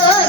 Yeah.